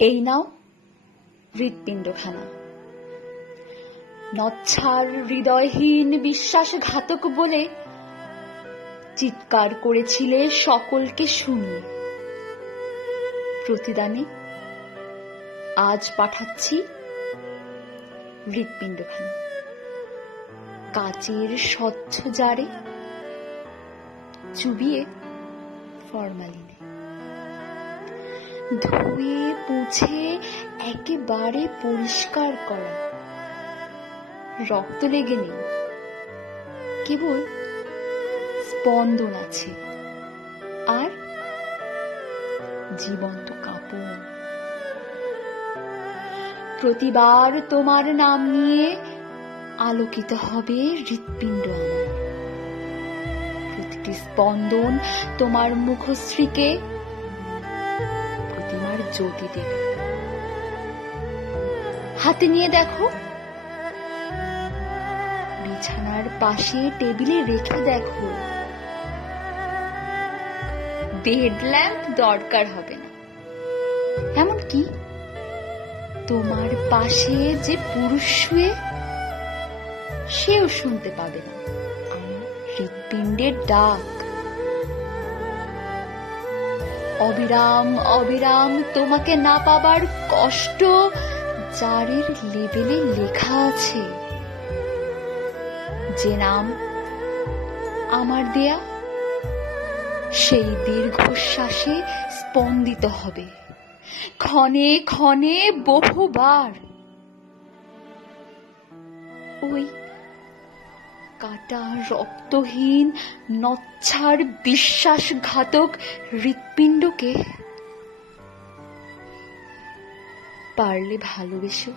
এই নাও হৃৎপিণ্ডখানা। নচ্ছার হৃদয়হীন বিশ্বাসঘাতক বলে চিৎকার করেছিলে সকলকে শুনিয়ে। প্রতিদানে আজ পাঠাচ্ছি হৃৎপিণ্ডখানা কাচের স্বচ্ছ জারে, চুবিয়ে ফরমালিনে, ধুয়ে মুছে একেবারে পরিষ্কার করা। রক্ত লেগে নেই, কেবল স্পন্দন আছে আর জীবন্ত কাঁপন। প্রতিবার তোমার নাম নিয়ে আলোকিত হবে হৃৎপিণ্ড আমার। প্রতিটি স্পন্দন তোমার মুখশ্রীকে প্রতিমার জ্যোতি দেবে। হাতে নিয়ে দেখো, বিছানার পাশে টেবিলে রেখে দেখো। বেড ল্যাম্প দরকার হবে না, এমনকি তোমার পাশে যে পুরুষ শুয়ে সেও শুনতে পাবে না আমার হৃৎপিণ্ডের ডাক। অবিরাম অবিরাম তোমাকে না পাবার কষ্ট জারের লেবেলে লেখা আছে। যে নাম আমার দেয়া সেই দীর্ঘশ্বাসে স্পন্দিত হবে ক্ষণে ক্ষণে বহুবার। ওই কাটা রক্তহীন নচ্ছার বিশ্বাসঘাতক হৃৎপিণ্ডকে পারলে ভালোবেসো।